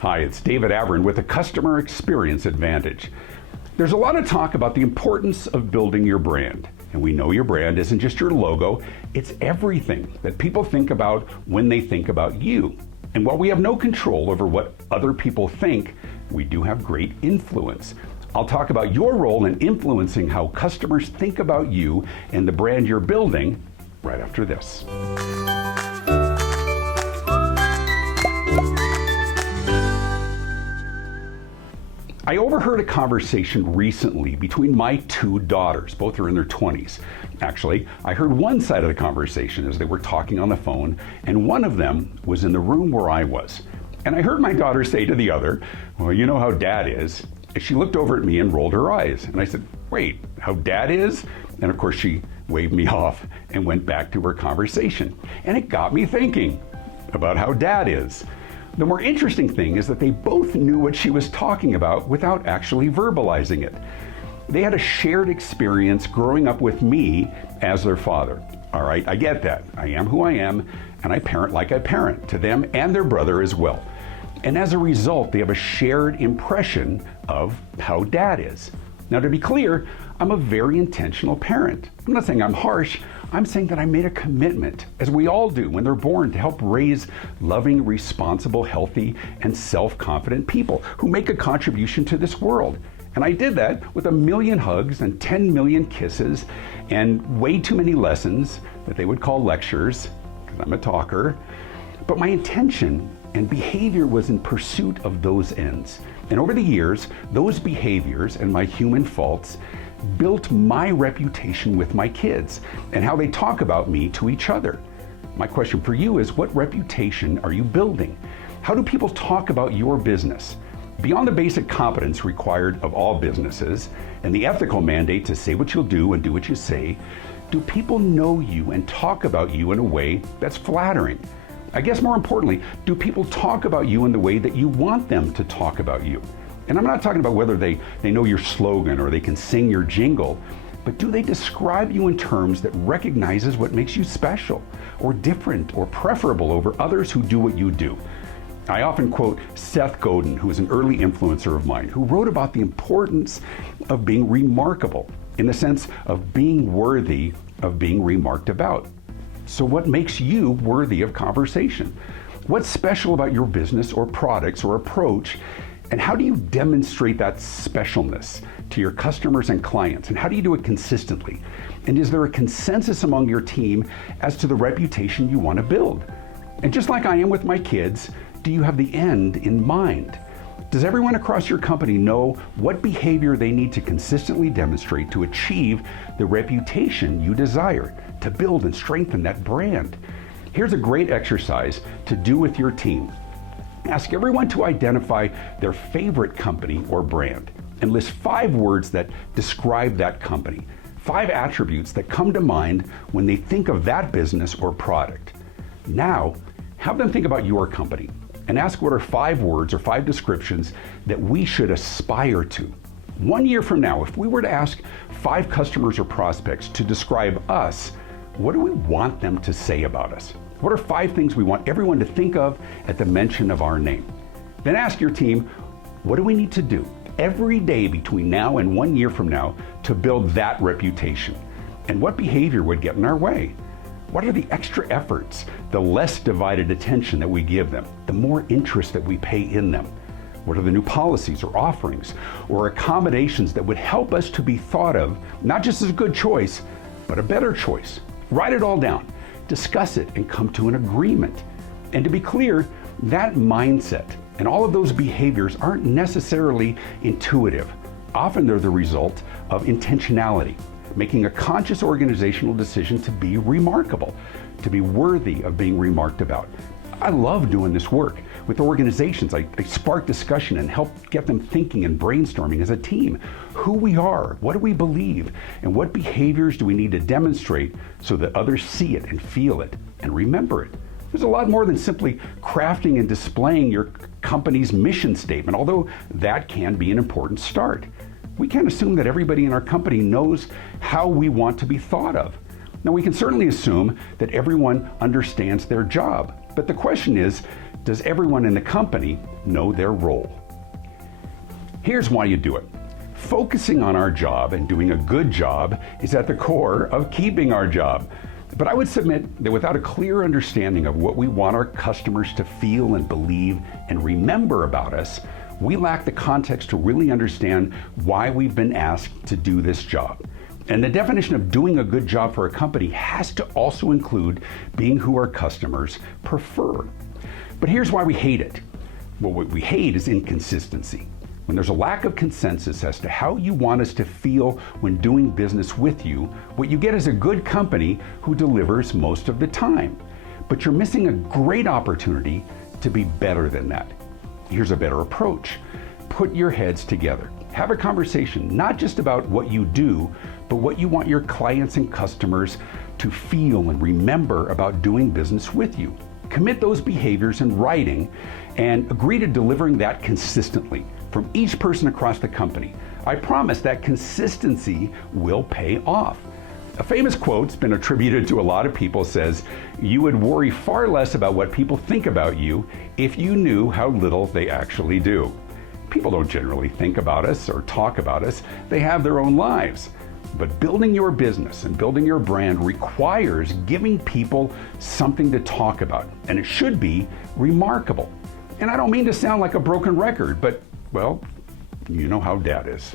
Hi, it's David Avrin with the Customer Experience Advantage. There's a lot of talk about the importance of building your brand. And we know your brand isn't just your logo, it's everything that people think about when they think about you. And while we have no control over what other people think, we do have great influence. I'll talk about your role in influencing how customers think about you and the brand you're building right after this. I overheard a conversation recently between my two daughters. Both are in their 20s. Actually, I heard one side of the conversation as they were talking on the phone, and one of them was in the room where I was. And I heard my daughter say to the other, "Well, you know how Dad is." And she looked over at me and rolled her eyes. And I said, "Wait, how Dad is?" And of course she waved me off and went back to her conversation. And it got me thinking about how Dad is. The more interesting thing is that they both knew what she was talking about without actually verbalizing it. They had a shared experience growing up with me as their father. All right, I get that. I am who I am, and I parent like I parent, to them and their brother as well. And as a result, they have a shared impression of how Dad is. Now, to be clear, I'm a very intentional parent. I'm not saying I'm harsh. I'm saying that I made a commitment, as we all do when they're born, to help raise loving, responsible, healthy, and self-confident people who make a contribution to this world. And I did that with 1 million hugs and 10 million kisses and way too many lessons that they would call lectures, because I'm a talker. But my intention and behavior was in pursuit of those ends. And over the years, those behaviors and my human faults built my reputation with my kids and how they talk about me to each other. My question for you is, what reputation are you building? How do people talk about your business? Beyond the basic competence required of all businesses and the ethical mandate to say what you'll do and do what you say, do people know you and talk about you in a way that's flattering? I guess more importantly, do people talk about you in the way that you want them to talk about you? And I'm not talking about whether they know your slogan or they can sing your jingle, but do they describe you in terms that recognizes what makes you special or different or preferable over others who do what you do? I often quote Seth Godin, who is an early influencer of mine, who wrote about the importance of being remarkable in the sense of being worthy of being remarked about. So what makes you worthy of conversation? What's special about your business or products or approach? And how do you demonstrate that specialness to your customers and clients? And how do you do it consistently? And is there a consensus among your team as to the reputation you want to build? And just like I am with my kids, do you have the end in mind? Does everyone across your company know what behavior they need to consistently demonstrate to achieve the reputation you desire, to build and strengthen that brand? Here's a great exercise to do with your team. Ask everyone to identify their favorite company or brand and list 5 words that describe that company, 5 attributes that come to mind when they think of that business or product. Now, have them think about your company and ask what are 5 words or 5 descriptions that we should aspire to. 1 year from now, if we were to ask 5 customers or prospects to describe us, what do we want them to say about us? What are 5 things we want everyone to think of at the mention of our name? Then ask your team, what do we need to do every day between now and 1 year from now to build that reputation? And what behavior would get in our way? What are the extra efforts, the less divided attention that we give them, the more interest that we pay in them? What are the new policies or offerings or accommodations that would help us to be thought of, not just as a good choice, but a better choice? Write it all down. Discuss it and come to an agreement. And to be clear, that mindset and all of those behaviors aren't necessarily intuitive. Often they're the result of intentionality, making a conscious organizational decision to be remarkable, to be worthy of being remarked about. I love doing this work with organizations. I spark discussion and help get them thinking and brainstorming as a team. Who we are, what do we believe, and what behaviors do we need to demonstrate so that others see it and feel it and remember it? There's a lot more than simply crafting and displaying your company's mission statement, although that can be an important start. We can't assume that everybody in our company knows how we want to be thought of. Now, we can certainly assume that everyone understands their job, but the question is, does everyone in the company know their role? Here's why you do it. Focusing on our job and doing a good job is at the core of keeping our job. But I would submit that without a clear understanding of what we want our customers to feel and believe and remember about us, we lack the context to really understand why we've been asked to do this job. And the definition of doing a good job for a company has to also include being who our customers prefer. But here's why we hate it. Well, what we hate is inconsistency. When there's a lack of consensus as to how you want us to feel when doing business with you, what you get is a good company who delivers most of the time. But you're missing a great opportunity to be better than that. Here's a better approach. Put your heads together. Have a conversation, not just about what you do, but what you want your clients and customers to feel and remember about doing business with you. Commit those behaviors in writing and agree to delivering that consistently from each person across the company. I promise that consistency will pay off. A famous quote's been attributed to a lot of people says, "You would worry far less about what people think about you if you knew how little they actually do." People don't generally think about us or talk about us. They have their own lives. But building your business and building your brand requires giving people something to talk about, and it should be remarkable. And I don't mean to sound like a broken record, but, well, you know how Dad is.